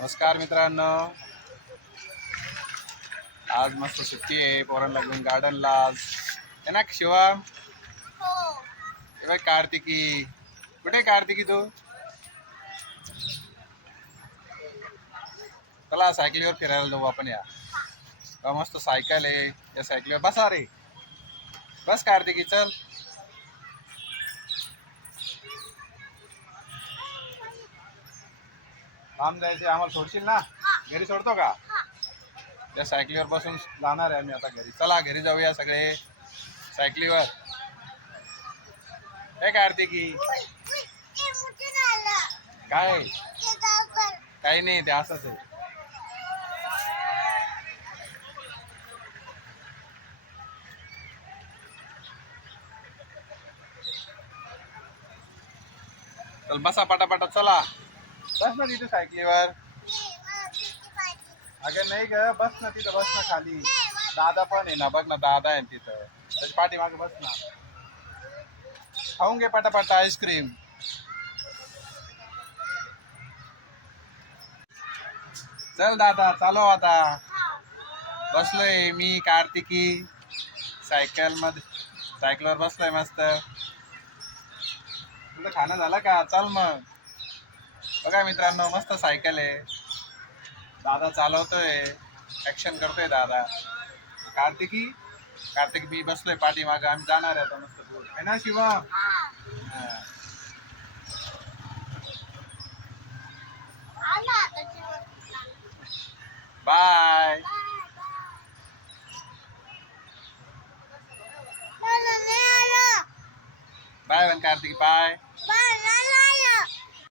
नमस्कार मित्रांनो. आज मस्त सुट्टी आहे पोरांना घेऊन गार्डनला आज. है ना शिवा? हे. कार्तिकी. कुठे कार्तिकी तू? चला सायकलीवर फिरायला जाऊ आपण या. मस्त सायकल आहे या सायकलीवर बसा रे. बस कार्तिकी चल. काम जायचे आम्हाला सोडशील ना? घरी सोडतो का? त्या सायकलीवर बसून जाणार आहे आम्ही आता घरी. चला घरी जाऊया सगळे. सायकलीवर हे की? काय? काही नाही ते असंच आहे. चल बसा पटापटा चला. बस ना तिथे सायकलीवर. अगं नाही ग बस ना तिथं बस ना खाली. दादा पण आहे ना बघ ना दादा आहे ना तिथं. त्याच्या पाठीमागे बस ना. खाऊन घे पटापट आईस्क्रीम. चल दादा चालव आता. बसलोय मी कार्तिकी. सायकलमध्ये सायकलवर बसलोय मस्त. तुझं खाणं झालं का? चल मग. बघा मित्रांनो मस्त सायकल आहे. दादा चालवतोय. ऍक्शन करतोय दादा. कार्तिकी? कार्तिक मी बसलोय पाठीमाग. आम्ही जाणार आहे आता मस्त आहे ना Shiva? Bye bye one Kartik bye